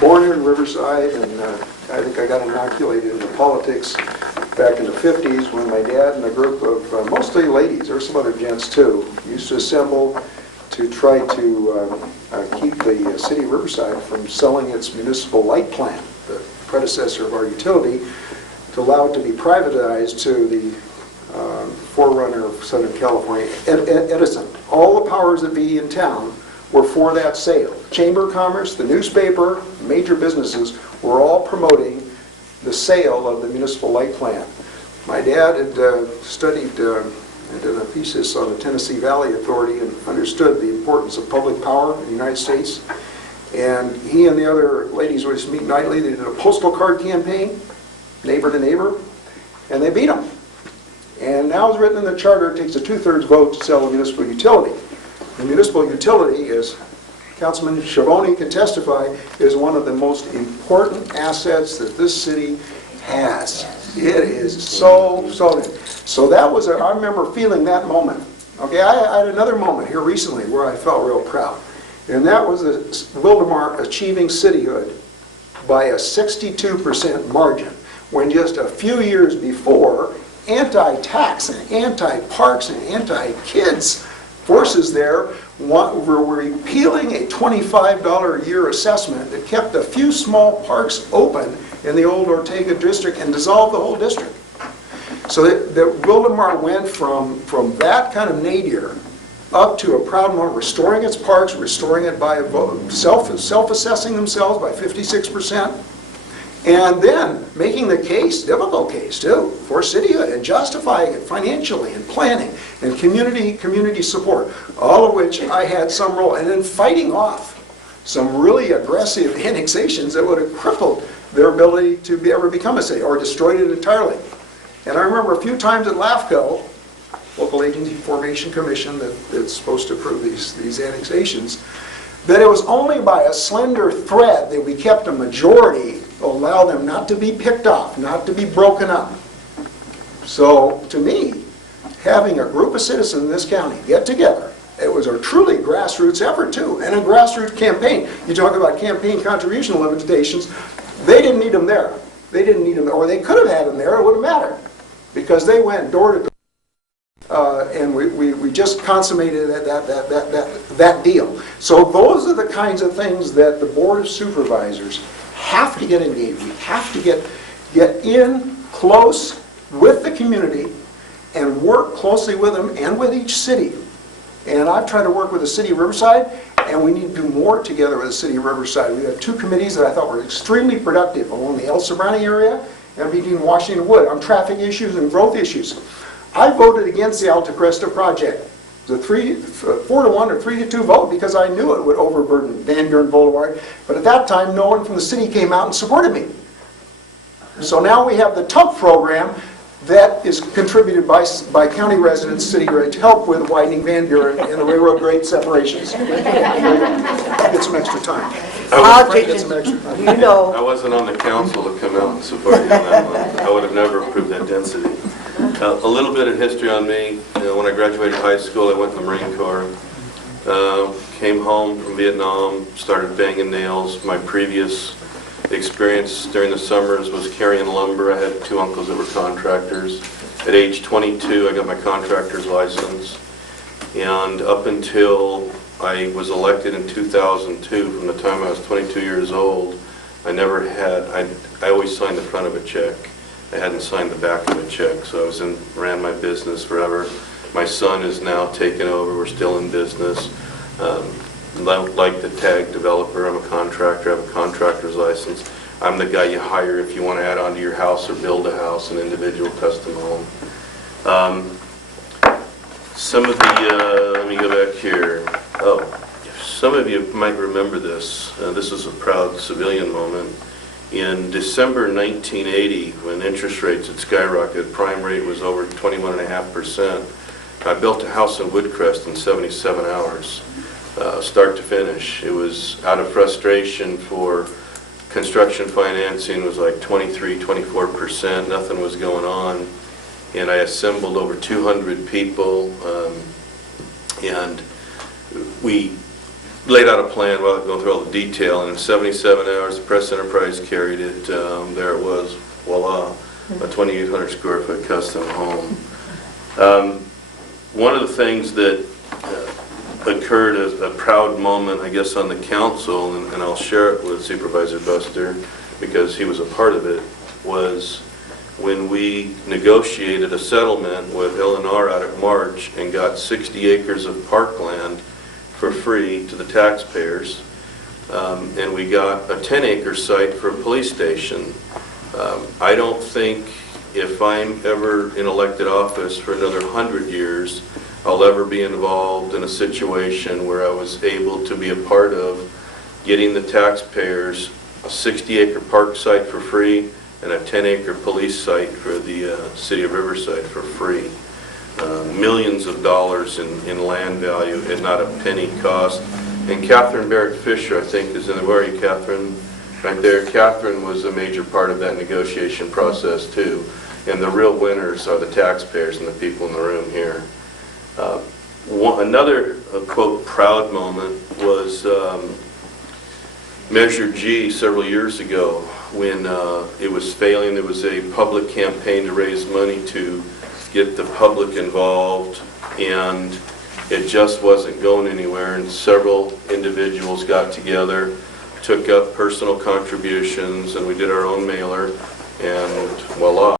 born in Riverside, and I think I got inoculated into politics back in the 50s when my dad and a group of mostly ladies, there were some other gents too, used to assemble to try to keep the city of Riverside from selling its municipal light plant, the predecessor of our utility, to allow it to be privatized to the forerunner of Southern California, Edison. All the powers that be in town were for that sale. Chamber of Commerce, the newspaper, major businesses were all promoting the sale of the municipal light plant. My dad had studied and did a thesis on the Tennessee Valley Authority and understood the importance of public power in the United States. And he and the other ladies would just meet nightly. They did a postal card campaign, neighbor to neighbor, and they beat them. And now it's written in the charter, it takes a 2/3 vote to sell a municipal utility. The municipal utility, as Councilman Schiavone can testify, is one of the most important assets that this city has. It is so. So that was, I remember feeling that moment. Okay, I had another moment here recently where I felt real proud. And that was Wildemar achieving cityhood by a 62% margin, when just a few years before, anti-tax and anti-parks and anti-kids forces there were repealing a $25 a year assessment that kept a few small parks open in the old Ortega district and dissolved the whole district. So that Wildemar went from that kind of nadir up to a proud moment, restoring its parks, restoring it by self-assessing themselves by 56%, and then making the case, difficult case too, for cityhood and justifying it financially and planning and community support, all of which I had some role, and then fighting off some really aggressive annexations that would have crippled their ability to ever become a city or destroyed it entirely. And I remember a few times at LAFCO, Local Agency Formation Commission that's supposed to approve these annexations, that it was only by a slender thread that we kept a majority to allow them not to be picked off, not to be broken up. So to me, having a group of citizens in this county get together, it was a truly grassroots effort too, and a grassroots campaign. You talk about campaign contribution limitations, they didn't need them there. They didn't need them, or they could have had them there, it wouldn't matter. Because they went door to door. And we just consummated that deal. So those are the kinds of things that the Board of Supervisors have to get engaged. We have to get in close with the community and work closely with them and with each city. And I've tried to work with the City of Riverside, and we need to do more together with the City of Riverside. We have two committees that I thought were extremely productive along the El Sobrante area and between Washington Wood on traffic issues and growth issues. I voted against the Alta Cresta project. The 4-1 or 3-2 vote because I knew it would overburden Van Buren Boulevard. But at that time, no one from the city came out and supported me. So now we have the TUMP program that is contributed by county residents, city to help with widening Van Buren and the railroad grade separations. Get some extra time. You know. I wasn't on the council to come out and support you on that one. I would have never approved that density. A little bit of history on me. When I graduated high school, I went in the Marine Corps. Came home from Vietnam, started banging nails. My previous experience during the summers was carrying lumber. I had two uncles that were contractors. At age 22, I got my contractor's license. And up until I was elected in 2002, from the time I was 22 years old, I always signed the front of a check. I hadn't signed the back of a check, so I ran my business forever. My son is now taken over. We're still in business. Like the tag developer, I'm a contractor. I have a contractor's license. I'm the guy you hire if you want to add on to your house or build a house, an individual custom home. Some of the, let me go back here. Oh, some of you might remember this. This was a proud civilian moment. In December 1980, when interest rates had skyrocketed, prime rate was over 21.5%. I built a house in Woodcrest in 77 hours, start to finish. It was out of frustration for construction financing was like 23, 24%, nothing was going on. And I assembled over 200 people, and we laid out a plan, without going through all the detail, and in 77 hours, the Press Enterprise carried it. There it was, voila, a 2,800 square foot custom home. One of the things that occurred as a proud moment, I guess, on the council, and I'll share it with Supervisor Buster because he was a part of it, was when we negotiated a settlement with L&R out at March and got 60 acres of parkland for free to the taxpayers, and we got a 10-acre site for a police station. I don't think if I'm ever in elected office for another 100 years, I'll ever be involved in a situation where I was able to be a part of getting the taxpayers a 60-acre park site for free and a 10-acre police site for the city of Riverside for free. Millions of dollars in land value and not a penny cost. And Catherine Barrett Fisher, I think, is in the, where are you, Catherine? Right there. Catherine was a major part of that negotiation process too. And the real winners are the taxpayers and the people in the room here. Another, quote, proud moment was Measure G several years ago when it was failing. There was a public campaign to raise money to get the public involved, and it just wasn't going anywhere, and several individuals got together, took up personal contributions, and we did our own mailer, and voila.